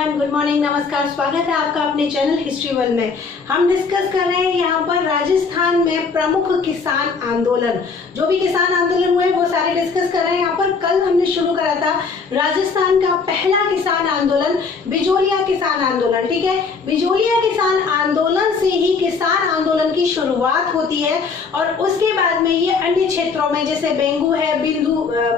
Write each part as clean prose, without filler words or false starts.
Everyone, good morning, नमस्कार। स्वागत है आपका अपने चैनल हिस्ट्री वर्ल्ड में। हम डिस्कस कर रहे हैं यहाँ पर राजस्थान में प्रमुख किसान आंदोलन। जो भी किसान आंदोलन हुए वो सारे डिस्कस कर रहे हैं यहाँ पर। कल हमने शुरू करा था राजस्थान का पहला किसान आंदोलन, बिजोलिया किसान आंदोलन। ठीक है, बिजोलिया किसान आंदोलन से ही किसान आंदोलन की शुरुआत होती है और उसके बाद में ये अन्य क्षेत्रों में जैसे बेंगू है,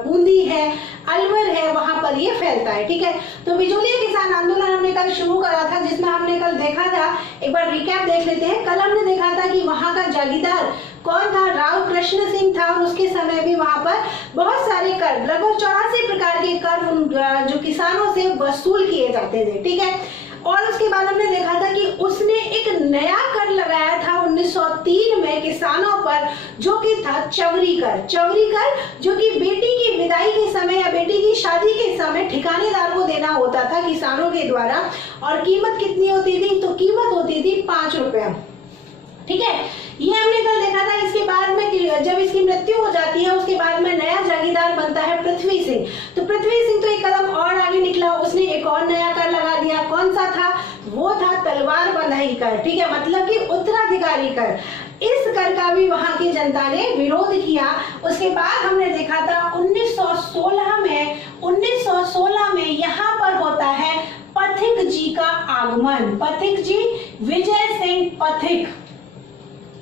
बूंदी है, अलवर है, वहां पर ये फैलता है। ठीक है, तो बिजोलिया किसान आंदोलन हमने कल शुरू करा था, जिसमें हमने कल देखा था, एक बार रिकैप देख लेते हैं। कल हमने देखा था कि वहां का जागीरदार कौन था, राव कृष्ण सिंह था और उसके समय भी वहां पर बहुत सारे कर, लगभग 84 प्रकार के कर जो किसानों से वसूल किए जाते थे। ठीक है, और उसके बाद हमने देखा था कि उसने एक नया कर लगाया था 1903 में किसानों पर, जो कि था चवरी कर। चवरी कर जो कि बेटी की विदाई के समय या बेटी की शादी के समय ठिकानेदार को देना होता था किसानों के द्वारा, और कीमत कितनी होती थी, तो कीमत होती थी 5 रुपया। ठीक है, ये हमने कल देखा था। इसके बाद में जब इसकी मृत्यु हो जाती है, उसके बाद में नया जागीरदार बनता है पृथ्वी सिंह। तो पृथ्वी सिंह तो एक कदम और आगे निकला, उसने एक और नया कर लगा दिया। कौन सा था, वो था तलवार बंधाई कर। ठीक है, मतलब कि उत्तराधिकारी कर। इस कर का भी वहां की जनता ने विरोध किया। उसके बाद हमने देखा था 1916 में यहाँ पर होता है पथिक जी का आगमन। पथिक जी, विजय सिंह पथिक।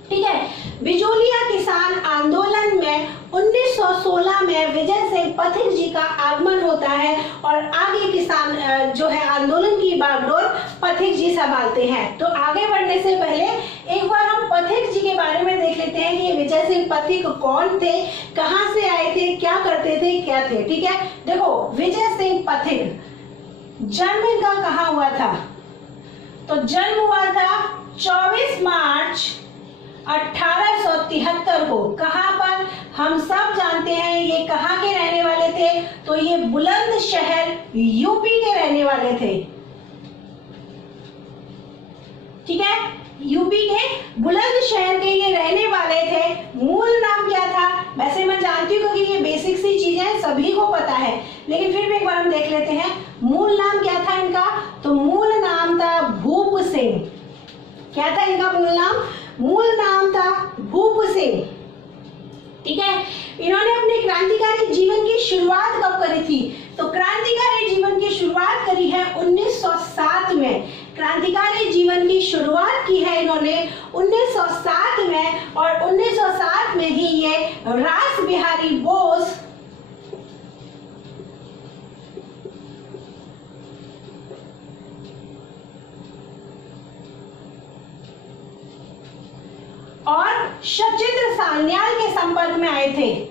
ठीक है, बिजोलिया किसान आंदोलन में 1916 में विजय सिंह पथिक जी का आगमन होता है और आगे किसान जो है आंदोलन की बागडोर पथिक जी संभालते हैं। तो आगे बढ़ने से पहले एक बार हम पथिक जी के बारे में देख लेते हैं कि ये विजय सिंह पथिक कौन थे, कहां से आए थे, क्या करते थे, क्या थे। ठीक है, देखो विजय सिंह पथिक, जन्म इनका कहाँ हुआ था, तो जन्म हुआ था 24 मार्च 1873 को। कहां पर, हम सब जानते हैं ये कहां के रहने वाले थे, तो ये बुलंदशहर यूपी के रहने वाले थे। ठीक है, यूपी के बुलंदशहर के ये रहने वाले थे। मूल नाम क्या था, वैसे मैं जानती हूँ क्योंकि ये बेसिक सी चीजें सभी को पता है, लेकिन फिर भी एक बार हम देख लेते हैं मूल नाम क्या था इनका। तो मूल नाम था भूप सिंह। क्या था इनका मूल नाम, मूल नाम था भूप सिंह। ठीक है, इन्होंने अपने क्रांतिकारी जीवन की शुरुआत कब करी थी, तो क्रांतिकारी जीवन की शुरुआत करी है 1907 में। क्रांतिकारी जीवन की शुरुआत की है इन्होंने 1907 में, और 1907 में ही ये रास बिहारी बोस और सचिंद्र सान्याल के संपर्क में आए थे।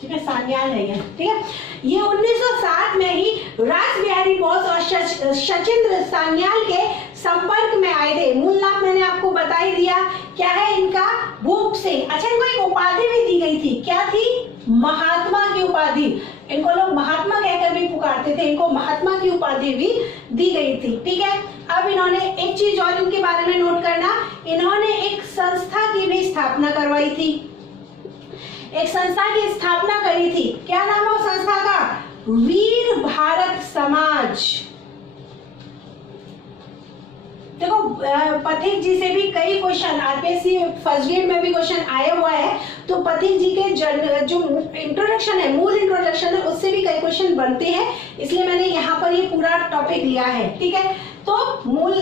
ठीक है, सान्याल है ये। ठीक है, ये 1907 में ही रास बिहारी बोस और सचिंद्र सान्याल के संपर्क में आए थे। मूल नाम मैंने आपको बता ही दिया, क्या है इनका, भूप सिंह। अच्छा, इनको एक उपाधि भी दी गई थी, क्या थी, महात्मा की उपाधि। इनको लोग महात्मा कहकर भी पुकारते थे, इनको महात्मा की उपाधि भी दी गई थी। ठीक है, अब इन्होंने एक चीज और इनके बारे में नोट करना, इन्होंने एक संस्था की भी स्थापना करवाई थी। एक संस्था की स्थापना करी थी, क्या नाम है उस संस्था का, वीर भारत समाज। देखो पथिक जी से भी कई क्वेश्चन आरपीएससी फर्स्ट ग्रेड में भी क्वेश्चन आया हुआ है, तो पथिक जी के जो इंट्रोडक्शन है, मूल इंट्रोडक्शन है, उससे भी कई क्वेश्चन बनते हैं, इसलिए मैंने यहाँ पर ये पूरा टॉपिक लिया है। ठीक है, तो मूल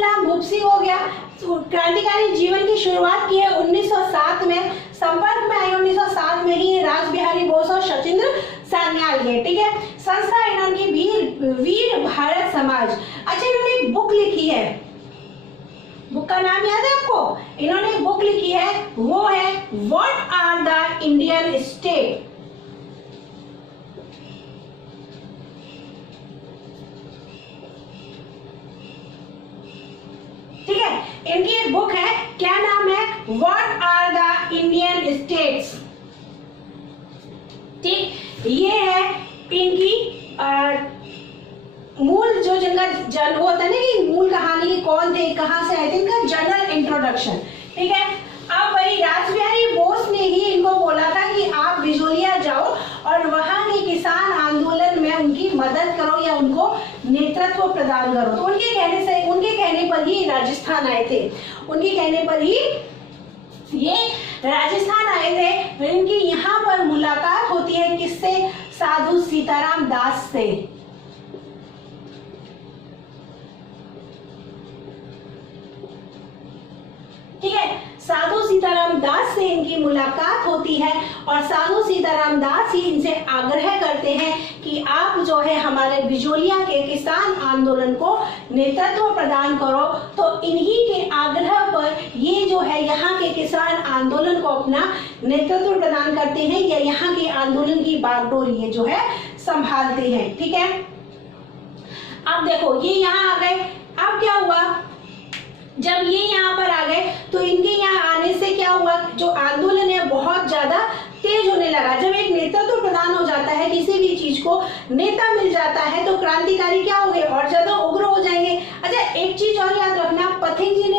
नाम भूप सिंह हो गया। क्रांतिकारी जीवन की शुरुआत की है 1907 में, संपर्क में आई 1907 में ही रास बिहारी बोस और सचिंद्र सान्याल के। ठीक है, संस्था इन्होंने वीर भारत समाज। अच्छा, इन्होंने एक बुक लिखी है, बुक का नाम याद है आपको, इन्होंने एक बुक लिखी है, वो है what are the Indian state. ठीक है, इनकी एक बुक है, क्या नाम है, what are the Indian states. ठीक, ये है इनकी मूल जो जिनका वो होता है ना कि मूल कहानी के कौन थे, कहां से आए थे, इनका जनरल इंट्रोडक्शन। ठीक है, अब वही रास बिहारी बोस ने ही इनको बोला था कि आप बिजोलिया जाओ और वहां के किसान आंदोलन में उनकी मदद करो या उनको नेतृत्व प्रदान करो। तो उनके कहने पर ही राजस्थान आए थे, उनके कहने पर ही ये राजस्थान आए थे। इनकी यहाँ पर मुलाकात होती है किससे? साधु सीताराम दास से। ठीक है, साधु सीताराम दास से इनकी मुलाकात होती है और साधु सीताराम दास ही इनसे आग्रह करते हैं कि आप जो है हमारे बिजोलिया के किसान आंदोलन को नेतृत्व प्रदान करो। तो इन्हीं के आग्रह पर ये जो है यहाँ के किसान आंदोलन को अपना नेतृत्व प्रदान करते हैं या यहाँ के आंदोलन की बागडोर ये जो है संभालते हैं। ठीक है, अब देखो ये यहाँ आ गए। अब क्या हुआ, जब ये यहाँ पर आ गए तो इनके यहाँ आने से क्या हुआ, जो आंदोलन है बहुत ज्यादा तेज होने लगा। जब एक नेतृत्व प्रदान हो जाता है, किसी भी चीज को नेता मिल जाता है, तो क्रांतिकारी क्या हो गए, और ज्यादा उग्र हो जाएंगे। अच्छा, एक चीज और याद रखना, पथिक जी ने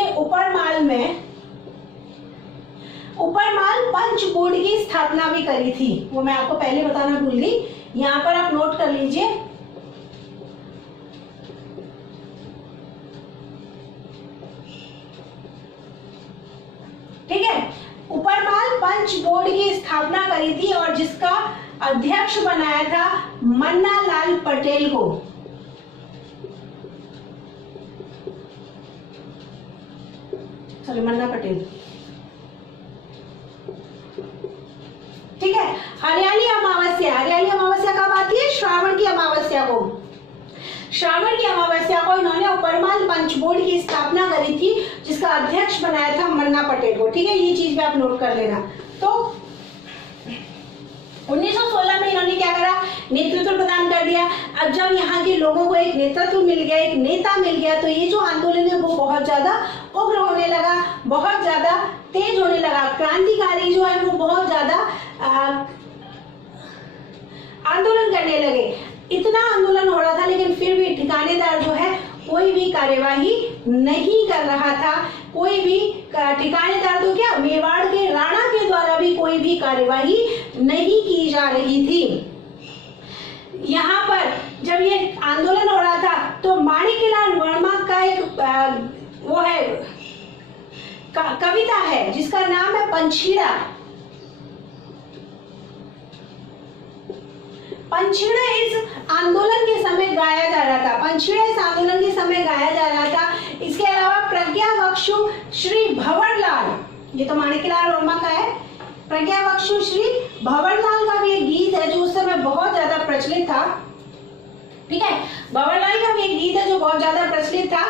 ऊपरमाल पंच बोर्ड की स्थापना भी करी थी, वो मैं आपको पहले बताना भूल गई, यहाँ पर आप नोट कर लीजिए। ठीक है, ऊपरमाल पंच बोर्ड की स्थापना करी थी और जिसका अध्यक्ष बनाया था मन्ना लाल पटेल को। सॉरी, मन्ना पटेल। ठीक है, हरियाली अमावस्या कब आती है? श्रावण की अमावस्या को। श्रावण की अमावस्या को इन्होंने ऊपरमाल पंच बोर्ड की स्थापना करी थी, जिसका अध्यक्ष बनाया था मन्ना पटेल को। ठीक है, ये चीज भी आप नोट कर लेना। तो 1916 में इन्होंने क्या करा, नेतृत्व प्रदान कर दिया। अब जब यहाँ के लोगों को एक नेतृत्व मिल गया, एक नेता मिल गया, तो ये जो आंदोलन है वो बहुत ज्यादा उग्र होने लगा, बहुत ज्यादा तेज होने लगा। क्रांतिकारी जो है वो बहुत ज्यादा आंदोलन करने लगे। इतना आंदोलन हो रहा था लेकिन फिर भी ठिकानेदार जो है कोई भी कार्यवाही नहीं कर रहा था। कोई भी ठिकानेदार तो क्या, मेवाड़ के राणा के द्वारा भी कोई भी कार्यवाही नहीं की जा रही थी। यहाँ पर जब ये आंदोलन हो रहा था तो माणिक्यलाल वर्मा का एक वो है कविता है जिसका नाम है पंछीड़ा। पंछीड़ा इस आंदोलन के समय गाया जा रहा था, पंछीड़ा इस आंदोलन के समय गाया जा रहा था। इसके अलावा प्रज्ञावक्षु श्री भंवरलाल, ये तो माणिक्यलाल वर्मा का है, प्रज्ञावक्षु श्री भंवरलाल का भी एक गीत है जो उस समय बहुत ज्यादा प्रचलित था। ठीक है, भंवरलाल का भी एक गीत है जो बहुत ज्यादा प्रचलित था।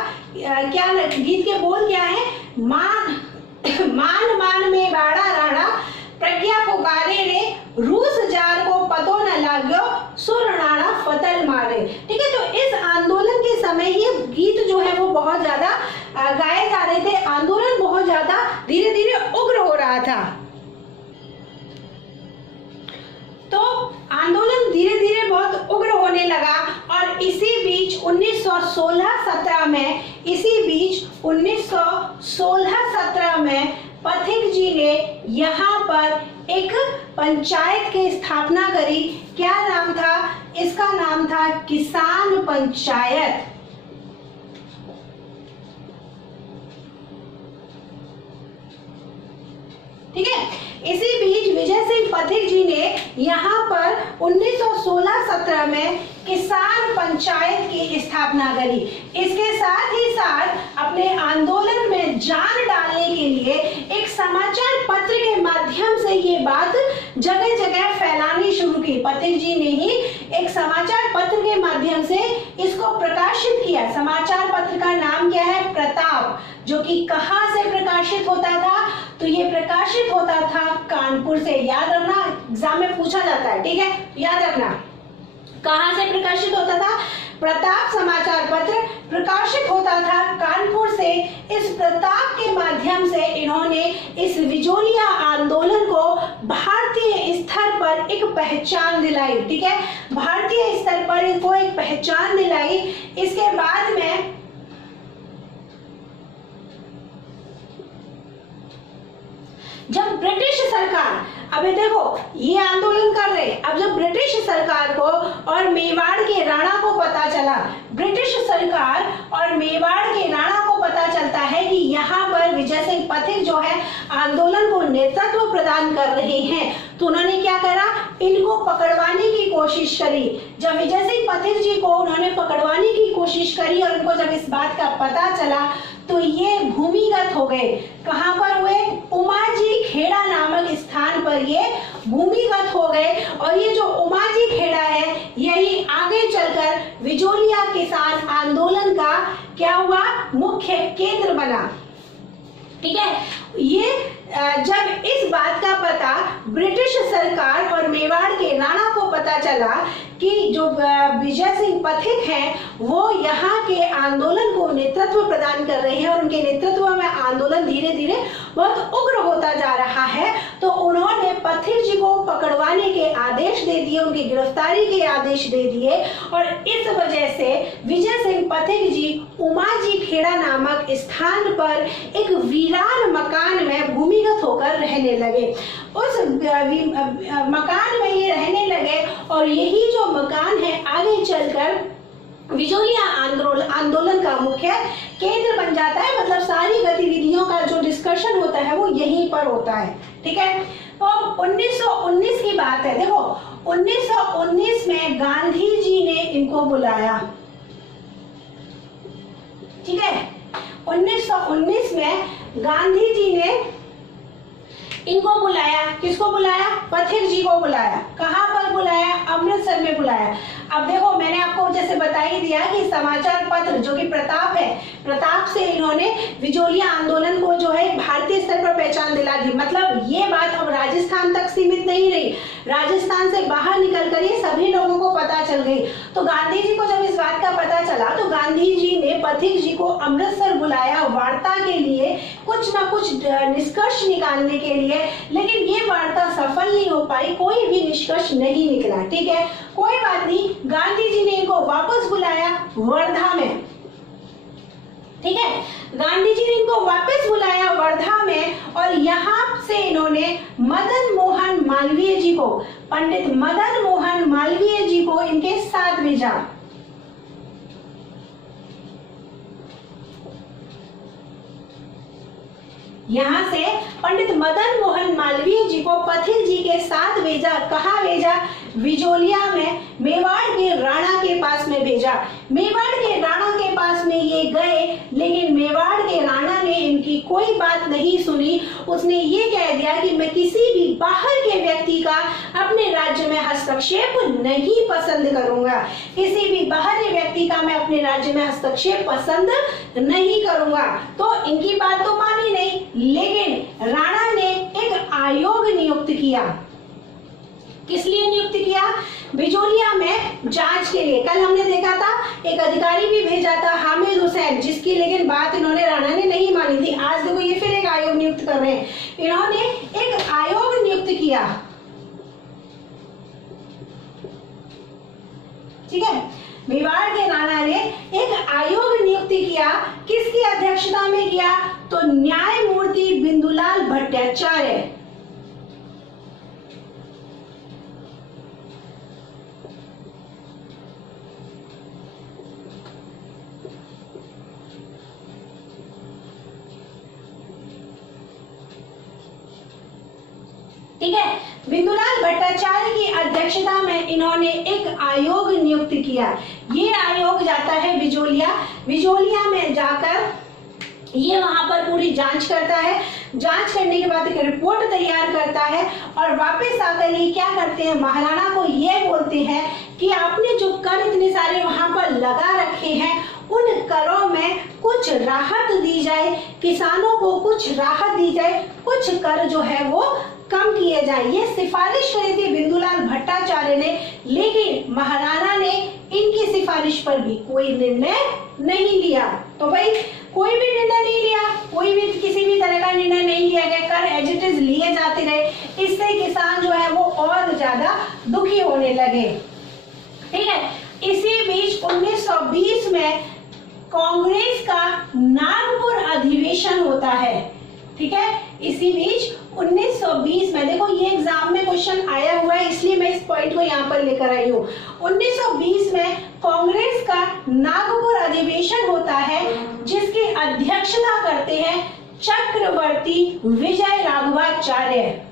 क्या गीत के बोल क्या है, मान मान में बाड़ा राणा, प्रज्ञा पुकारे रे, रूस जार को पतो न लागो, सुर नाड़ा फतल मारे। ठीक है, तो इस आंदोलन के समय ये गीत जो है वो बहुत ज्यादा गाए जा रहे थे। आंदोलन बहुत ज्यादा धीरे धीरे उग्र हो रहा था। तो आंदोलन धीरे धीरे बहुत उग्र होने लगा और इसी बीच 1916-17 में पथिक जी ने यहाँ पर एक पंचायत की स्थापना करी। क्या नाम था इसका? नाम था किसान पंचायत। ठीक है, इसी बीच विजय सिंह पथिक जी ने यहाँ पर 1916-17 में किसान पंचायत की स्थापना करी। इसके साथ ही साथ अपने आंदोलन में जान डालने के लिए एक समाचार पत्र के माध्यम से ये बात जगह जगह फैलानी शुरू की। पथिक जी ने ही एक समाचार पत्र के माध्यम से इसको प्रकाशित किया। समाचार पत्र का नाम क्या है? प्रताप। जो कि कहाँ से प्रकाशित होता था? तो ये प्रकाशित होता था कानपुर से। याद रखना, एग्जाम में पूछा जाता है। ठीक है, याद रखना कहाँ से प्रकाशित होता था? प्रताप समाचार पत्र प्रकाशित होता था कानपुर से। इस प्रताप के माध्यम से इन्होंने इस बिजोलिया आंदोलन को भारतीय स्तर पर एक पहचान दिलाई। ठीक है, भारतीय स्तर पर इनको एक पहचान दिलाई। इसके बाद में जब ब्रिटिश सरकार अबे देखो ये आंदोलन कर रहे, अब जब ब्रिटिश सरकार को और मेवाड़ के राणा को पता चला, ब्रिटिश सरकार और मेवाड़ के राणा को पता चलता है कि यहाँ पर विजय सिंह पथिक जो है आंदोलन को नेतृत्व प्रदान कर रहे हैं, तो उन्होंने क्या करा, इनको पकड़वाने की कोशिश करी। जब विजय सिंह पथिक जी को उन्होंने पकड़वाने की कोशिश करी और उनको जब इस बात का पता चला तो ये भूमिगत हो गए। कहां पर हुए, उमाजी खेड़ा नामक स्थान पर ये भूमिगत हो गए। और ये जो उमाजी खेड़ा है यही आगे चलकर विजोलिया किसान आंदोलन का क्या हुआ, मुख्य केंद्र बना। ठीक है, ये जब इस बात का पता ब्रिटिश सरकार और मेवाड़ के राणा को पता चला कि जो विजय सिंह पथिक हैं वो यहाँ के आंदोलन को नेतृत्व प्रदान कर रहे हैं और उनके नेतृत्व में आंदोलन धीरे धीरे बहुत उग्र होता जा रहा है, तो उन्होंने पथिक जी को पकड़वाने के आदेश दे दिए, उनकी गिरफ्तारी के आदेश दे दिए। और इस वजह से विजय सिंह पथिक जी उमाजी खेड़ा नामक स्थान पर एक वीरान मकान में भूमिगत होकर रहने लगे। उस मकान में ये रहने लगे और यही जो मकान है आगे चलकर विजोलिया आंदोलन का मुख्य केंद्र बन जाता है। मतलब सारी गतिविधियों का जो डिस्कशन होता है वो यहीं पर होता है। ठीक है, तो 1919 की बात है। देखो 1919 में गांधी जी ने इनको बुलाया। ठीक है, 1919 में गांधी जी ने इनको बुलाया। किसको बुलाया, पथिक जी को बुलाया। कहां पर बुलाया, अमृतसर में बुलाया। अब देखो मैंने आपको जैसे बता ही दिया कि समाचार पत्र जो कि प्रताप है, प्रताप से इन्होंने विजोलिया आंदोलन को जो है भारतीय स्तर पर पहचान दिला दी। मतलब ये बात अब राजस्थान तक सीमित नहीं रही, राजस्थान से बाहर निकलकर ये सभी लोगों को पता चल गई। तो गांधी जी को जब इस बात का पता चला तो गांधी जी ने पथिक जी को अमृतसर बुलाया वार्ता के लिए, कुछ ना कुछ निष्कर्ष निकालने के लिए। लेकिन ये वार्ता सफल नहीं हो पाई, कोई भी निष्कर्ष नहीं निकला। ठीक है, कोई बात नहीं, गांधी जी ने इनको वापस बुलाया वर्धा में। ठीक है, गांधी जी ने इनको वापस बुलाया वर्धा में और यहाँ से इन्होंने मदन मोहन मालवीय जी को, पंडित मदन मोहन मालवीय जी को इनके साथ भेजा। यहाँ से पंडित मदन मोहन मालवीय जी को पथिक जी के साथ भेजा। कहाँ भेजा, विजोलिया में मेवाड़ के राणा के पास में भेजा। मेवाड़ के राणा के पास में ये गए, लेकिन मेवाड़ के राणा ने इनकी कोई बात नहीं सुनी। उसने ये कह दिया कि मैं किसी भी बाहर के व्यक्ति का अपने राज्य में हस्तक्षेप नहीं पसंद करूंगा, किसी भी बाहरी व्यक्ति का मैं अपने राज्य में हस्तक्षेप पसंद नहीं करूंगा। तो इनकी बात तो मानी नहीं, लेकिन राणा ने एक आयोग नियुक्त किया। किस लिए नियुक्त किया, बिजोलिया में जांच के लिए। कल हमने देखा था एक अधिकारी भी भेजा था हामिद हुसैन, जिसकी लेकिन बात इन्होंने राणा ने नहीं मानी थी। आज देखो ये फिर एक आयोग नियुक्त कर रहे हैं। इन्होंने एक आयोग नियुक्त किया। ठीक है, मेवाड़ के राणा ने एक आयोग नियुक्त किया। किसकी अध्यक्षता में किया, तो न्यायमूर्ति बिंदुलाल भट्टाचार्य। ठीक है, बिंदुलाल भट्टाचार्य की अध्यक्षता में इन्होंने एक आयोग नियुक्त किया। ये आयोग जाता है बिजोलिया में जाकर ये वहां पर पूरी जांच करता है। जांच करने के बाद एक रिपोर्ट तैयार करता है और वापस आकर ये क्या करते हैं, महाराणा को ये बोलते हैं कि आपने जो कर इतने सारे वहां पर लगा रखे हैं, उन करों में कुछ राहत दी जाए, किसानों को कुछ राहत दी जाए, कुछ कर जो है वो कम किए जाए। ये सिफारिश करी थी बिंदुलाल भट्टाचार्य ने, लेकिन महाराणा ने इनकी सिफारिश पर भी कोई निर्णय नहीं लिया। तो भाई कोई भी निर्णय नहीं लिया, कोई भी किसी भी तरह का निर्णय नहीं लिया गया, कर एज इट इज लिए जाते रहे। इससे किसान जो है वो और ज्यादा दुखी होने लगे। ठीक है, इसी बीच 1920 में कांग्रेस का नागपुर अधिवेशन होता है। ठीक है, इसी बीच 1920 में, देखो ये एग्जाम में क्वेश्चन आया हुआ है इसलिए मैं इस पॉइंट को यहाँ पर लेकर आई हूँ। 1920 में कांग्रेस का नागपुर अधिवेशन होता है जिसकी अध्यक्षता करते हैं चक्रवर्ती विजय राघवाचार्य।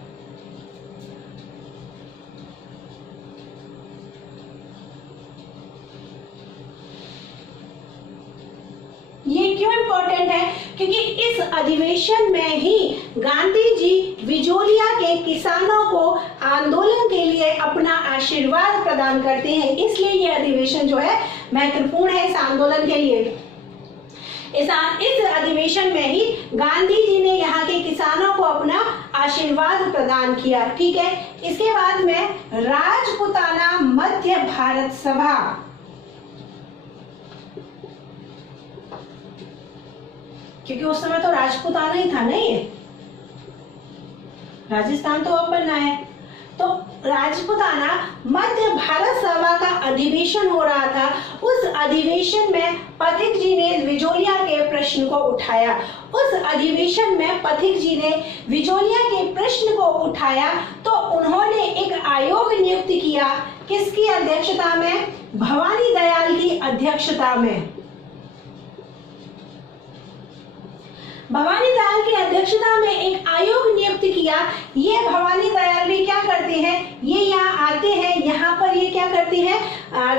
ये क्यों इंपॉर्टेंट है? क्योंकि इस अधिवेशन में ही गांधी जी विजोलिया के किसानों को आंदोलन के लिए अपना आशीर्वाद प्रदान करते हैं, इसलिए ये अधिवेशन जो है महत्वपूर्ण है इस आंदोलन के लिए। इस अधिवेशन में ही गांधी जी ने यहाँ के किसानों को अपना आशीर्वाद प्रदान किया। ठीक है, इसके बाद में राजपुताना मध्य भारत सभा, क्योंकि उस समय तो राजपुताना ही था ना, ये राजस्थान तो अब बना है। तो राजपुताना मध्य भारत सभा का अधिवेशन हो रहा था। उस अधिवेशन में पथिक जी ने विजोलिया के प्रश्न को उठाया। उस अधिवेशन में पथिक जी ने विजोलिया के प्रश्न को उठाया तो उन्होंने एक आयोग नियुक्त किया। किसकी अध्यक्षता में? भवानी दयाल की अध्यक्षता में। भवानी दयाल की अध्यक्षता में एक आयोग नियुक्त किया। ये भवानी दयाल भी क्या करते हैं, ये यहाँ आते हैं, यहाँ पर ये क्या करते हैं,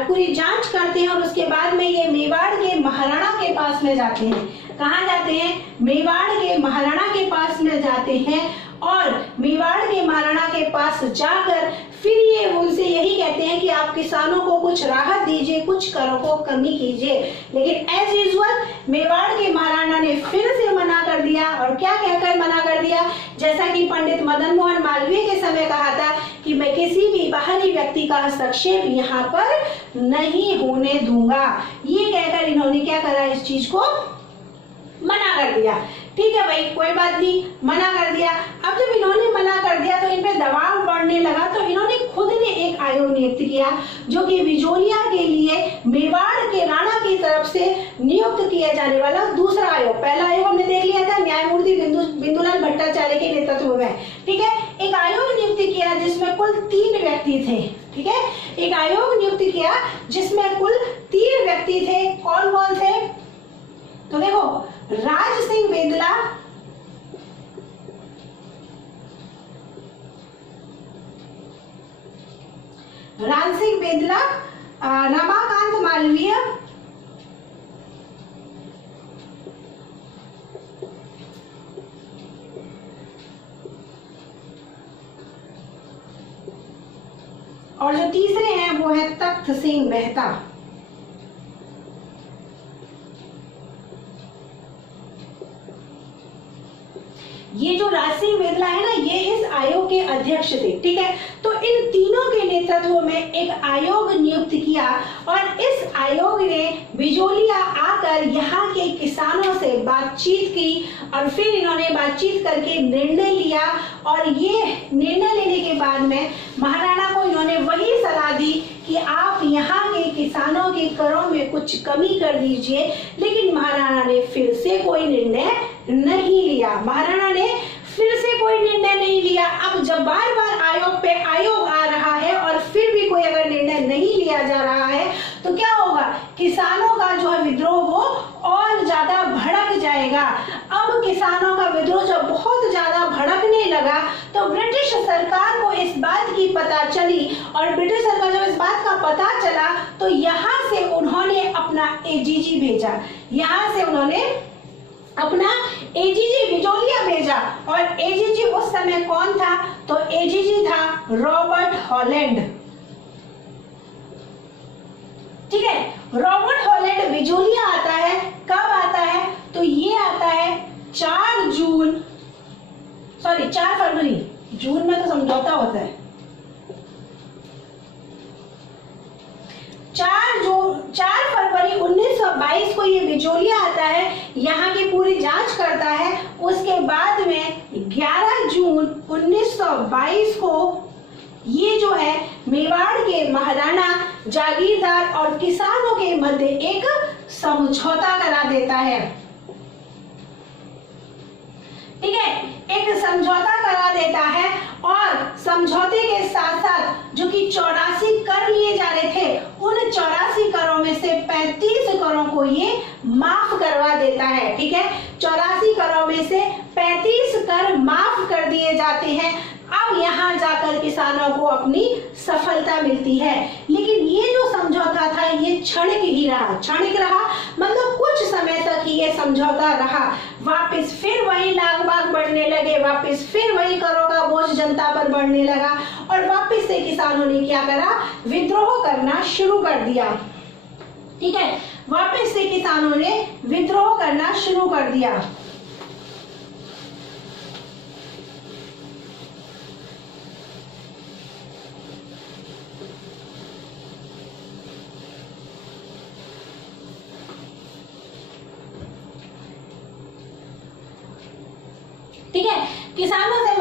पूरी जांच करते हैं और उसके बाद में ये मेवाड़ के महाराणा के पास में जाते हैं। कहाँ जाते हैं? मेवाड़ के महाराणा के पास में जाते हैं और मेवाड़ के महाराणा के पास जाकर फिर ये उनसे यही कहते हैं कि आप किसानों को कुछ राहत दीजिए, कुछ करों को कमी कीजिए। लेकिन एज यूजुअल मेवाड़ के महाराणा ने फिर से मना कर दिया। और क्या कहकर मना कर दिया? जैसा कि पंडित मदन मोहन मालवीय के समय कहा था कि मैं किसी भी बाहरी व्यक्ति का हस्तक्षेप यहाँ पर नहीं होने दूंगा। ये कहकर इन्होंने क्या करा, इस चीज को मना कर दिया। ठीक है भाई, कोई बात नहीं, मना कर दिया। अब जब इन्होंने मना कर दिया तो इन पे दबाव बढ़ने लगा, तो इन्होंने खुद ने एक आयोग नियुक्त किया जो कि विजोलिया के लिए मेवाड़ के राणा की तरफ से नियुक्त किया जाने वाला दूसरा आयोग। पहला आयोग हमने देख लिया था न्यायमूर्ति बिंदुलाल भट्टाचार्य के नेतृत्व में। ठीक है, एक आयोग नियुक्त किया जिसमें कुल 3 व्यक्ति थे। ठीक है, एक आयोग नियुक्त किया जिसमें कुल 3 व्यक्ति थे। कौन कौन थे? तो देखो, राज सिंह बेंदला, रमाकांत मालवीय, और जो तीसरे हैं वो है तख्त सिंह मेहता। ये जो राज सिंह बेंदला है ना, ये इस आयोग के अध्यक्ष थे। ठीक है, तो इन तीनों के नेतृत्व में एक आयोग नियुक्त किया और इस आयोग ने विजोलिया आकर यहाँ के किसानों से बातचीत की और फिर इन्होंने बातचीत करके निर्णय लिया। और ये निर्णय लेने के बाद में महाराणा को इन्होंने वही सलाह दी कि आप यहाँ के किसानों के करों में कुछ कमी कर दीजिए। लेकिन महाराणा ने फिर से कोई निर्णय नहीं लिया। महाराणा ने फिर से कोई निर्णय नहीं लिया। अब जब बार बार आयोग पे आयोग आ रहा है और फिर भी कोई अगर निर्णय नहीं लिया जा रहा है तो क्या होगा, किसानों का जो है विद्रोह वो और ज्यादा भड़क जाएगा। अब किसानों का विद्रोह जब बहुत ज्यादा भड़कने लगा तो ब्रिटिश सरकार को इस बात की पता चली और ब्रिटिश सरकार जब इस बात का पता चला तो यहाँ से उन्होंने अपना एजीजी भेजा। यहाँ से उन्होंने अपना एजीजी विजोलिया भेजा। और एजीजी उस समय कौन था? तो एजीजी था रॉबर्ट हॉलैंड। ठीक है, रॉबर्ट हॉलैंड विजोलिया आता है। कब आता है? तो ये आता है 4 फरवरी। जून में तो समझौता होता है। 4 फरवरी 1922 को ये विजोलिया आता है, यहाँ की पूरी जांच करता है। उसके बाद में 11 जून 1922 को ये जो है मेवाड़ के महाराणा, जागीरदार और किसानों के मध्य एक समझौता करा देता है। ठीक है, एक समझौता करा देता है और समझौते के साथ साथ जो कि 84 कर लिए जा रहे थे, उन 84 करों में से 35 करों को ये माफ करवा देता है। ठीक है, 84 करों में से 35 कर माफ कर दिए जाते हैं। अब यहाँ जाकर किसानों को अपनी सफलता मिलती है। लेकिन ये जो समझौता था ये क्षणिक ही रहा, क्षणिक रहा मतलब कुछ समय तक ही ये समझौता रहा। वापस फिर वही लाग बाग बढ़ने लगे, वापस फिर वही करों का बोझ जनता पर बढ़ने लगा और वापस से किसानों ने क्या करा, विद्रोह करना शुरू कर दिया। ठीक है, वापस से किसानों ने विद्रोह करना शुरू कर दिया। ठीक है, किसानों ने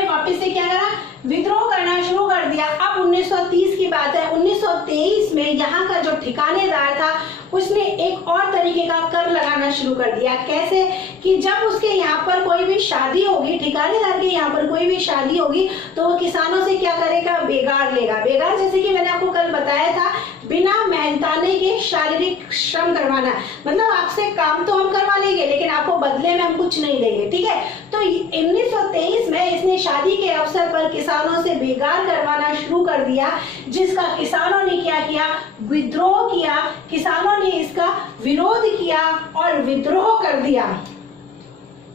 वापस से क्या करा, विद्रोह करना शुरू कर दिया। अब 1930 की बात है। 1923 में यहाँ का जो ठिकानेदार था उसने एक और तरीके का कर लगाना शुरू कर दिया। कैसे कि जब उसके यहाँ पर कोई भी शादी होगी, ठिकानेदार के यहाँ पर कोई भी शादी होगी, तो वो किसानों से क्या करेगा, बेगार लेगा। बेगार जैसे कि मैंने आपको कल बताया था, बिना मेहनताने के शारीरिक श्रम करवाना, मतलब आपसे काम तो हम करवा लेंगे लेकिन आपको बदले में हम कुछ नहीं देंगे। ठीक है, तो 1923 में इसने शादी के अवसर पर किसानों से बेगार करवाना शुरू कर दिया, जिसका किसानों ने क्या किया, विद्रोह किया। किसानों ने इसका विरोध किया और विद्रोह कर दिया।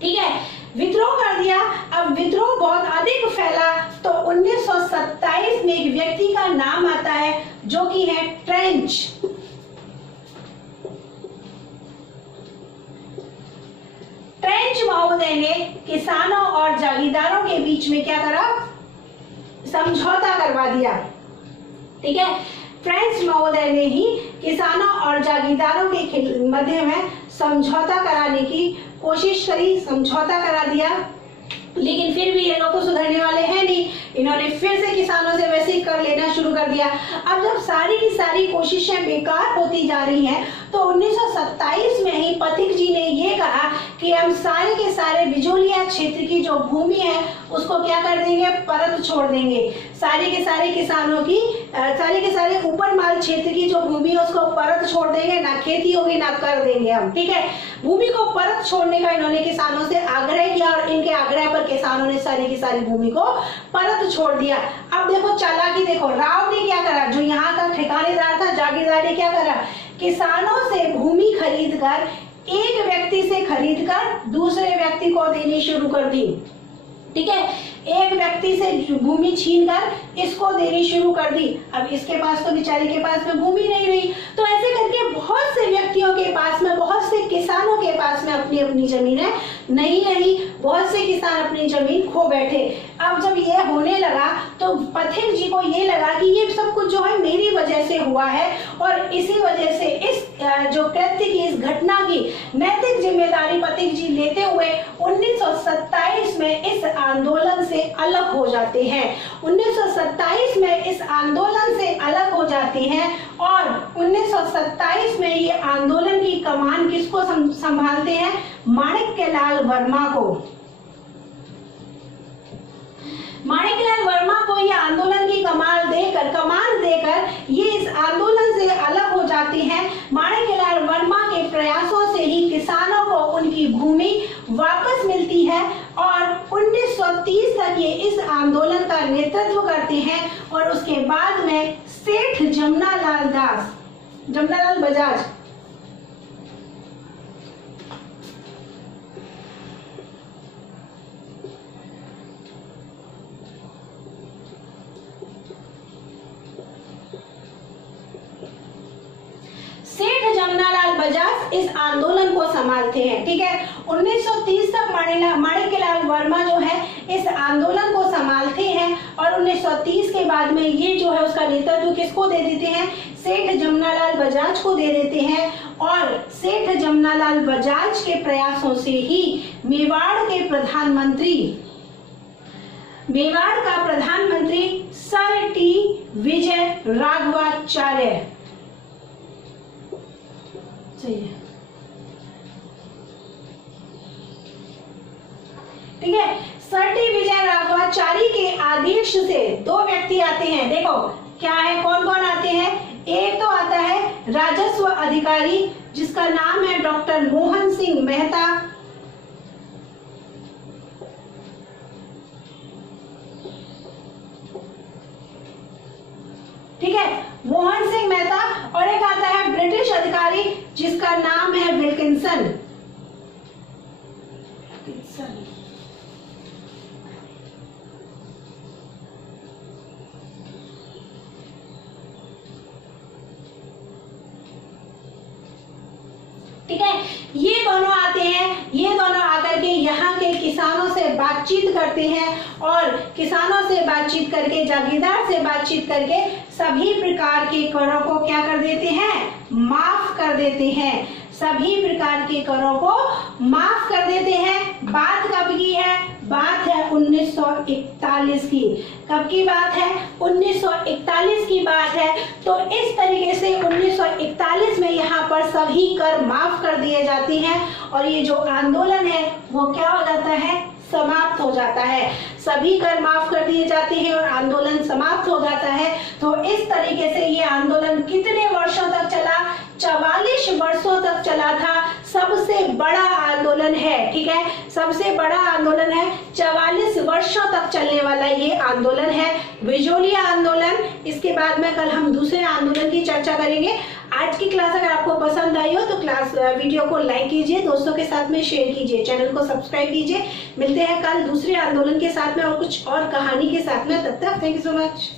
ठीक है, विद्रोह कर दिया। अब विद्रोह बहुत अधिक फैला तो 1927 में एक व्यक्ति का नाम आता है जो कि है ट्रेंच। ट्रेंच महोदय ने किसानों और जागीरदारों के बीच में क्या करा, समझौता करवा दिया। ठीक है, फ्रेंच महोदय ने ही किसानों और जागीरदारों के मध्य में समझौता कराने की कोशिश करी, समझौता करा दिया। लेकिन फिर भी ये लोग तो सुधरने वाले हैं नहीं, इन्होंने फिर से किसानों से वैसे ही कर लेना शुरू कर दिया। अब जब सारी की सारी कोशिशें बेकार होती जा रही हैं तो 1927 में ही पथिक जी ने ये कहा कि हम सारे के सारे बिजोलिया क्षेत्र की जो भूमि है उसको क्या कर देंगे, परत छोड़ देंगे। सारे के सारे किसानों की सारे के सारे ऊपर माल क्षेत्र की जो भूमि है उसको परत छोड़ देंगे, ना खेती होगी ना कर देंगे हम। ठीक है, भूमि को परत छोड़ने का इन्होंने किसानों से आग्रह किया और इनके आग्रह पर किसानों ने सारी की सारी भूमि को परत छोड़ दिया। अब देखो चालाकी, देखो राव ने क्या करा, जो यहाँ का ठिकानेदार था, जागीरदार ने क्या करा, किसानों से भूमि खरीद कर, एक व्यक्ति से खरीद कर दूसरे व्यक्ति को देनी शुरू कर दी। ठीक है, एक व्यक्ति से भूमि छीन कर इसको देनी शुरू कर दी। अब इसके पास तो बेचारे के पास में भूमि नहीं रही, तो ऐसे करके बहुत से व्यक्तियों के पास में, बहुत से किसानों के पास में अपनी अपनी जमीनें नहीं रही, बहुत से किसान अपनी जमीन खो बैठे। अब जब ये होने लगा तो पथिक जी को ये लगा कि ये सब कुछ जो है मेरी वजह से हुआ है और इसी वजह से इस जो कृत्य की, इस घटना की नैतिक जिम्मेदारी पथिक जी लेते हुए 1927 में इस आंदोलन से अलग हो जाते हैं। 1927 में इस आंदोलन से अलग हो जाते हैं और 1927 में ये आंदोलन की कमान किसको संभालते हैं, माणिक्यलाल वर्मा को। माणिक्यलाल वर्मा को ये आंदोलन की कमान देकर ये इस आंदोलन से अलग हो जाते हैं। माणिक्यलाल वर्मा के प्रयासों से ही किसानों को उनकी भूमि वापस मिलती है और 1930 तक ये इस आंदोलन का नेतृत्व करते हैं और उसके बाद में सेठ जमनालाल बजाज इस आंदोलन को संभालते हैं। ठीक है, 1930 तक माणिक्यलाल वर्मा जो है इस आंदोलन को संभालते हैं और 1930 के बाद में ये जो है उसका नेतृत्व किसको दे देते हैं, सेठ जमनालाल बजाज को दे देते हैं। और सेठ जमनालाल बजाज के प्रयासों से ही मेवाड़ का प्रधानमंत्री सर टी विजय राघवाचार्य ठीक है। सर टी विजयराघवाचारी के आदेश से 2 व्यक्ति आते हैं। देखो क्या है, कौन कौन आते हैं। एक तो आता है राजस्व अधिकारी जिसका नाम है डॉक्टर मोहन सिंह मेहता। ठीक है, मोहन सिंह मेहता। और एक आता है ब्रिटिश अधिकारी जिसका नाम है विल्किंसन। ठीक है, ये दोनों आते हैं। ये दोनों आकर के यहाँ के किसानों से बातचीत करते हैं और किसानों से बातचीत करके, जागीरदार से बातचीत करके सभी प्रकार के करों को क्या कर देते हैं, माफ कर देते हैं। सभी प्रकार के करों को माफ कर देते हैं। बात कब की है, बात है 1941 की। कब की बात है, 1941 की बात है। तो इस तरीके से 1941 में यहाँ पर सभी कर माफ कर दिए जाते हैं और ये जो आंदोलन है वो क्या हो जाता है, समाप्त हो जाता है। सभी कर माफ कर दिए जाते हैं और आंदोलन समाप्त हो जाता है। तो इस तरीके से ये आंदोलन कितने वर्षों तक चला, 44 वर्षों तक चला था। सबसे बड़ा आंदोलन है, ठीक है, सबसे बड़ा आंदोलन है। 44 वर्षों तक चलने वाला ये आंदोलन है, विजोलिया आंदोलन। इसके बाद में कल हम दूसरे आंदोलन की चर्चा करेंगे। आज की क्लास अगर आपको पसंद आई हो तो वीडियो को लाइक कीजिए, दोस्तों के साथ में शेयर कीजिए, चैनल को सब्सक्राइब कीजिए। मिलते हैं कल दूसरे आंदोलन के साथ में और कुछ और कहानी के साथ में। तब तक थैंक यू सो मच।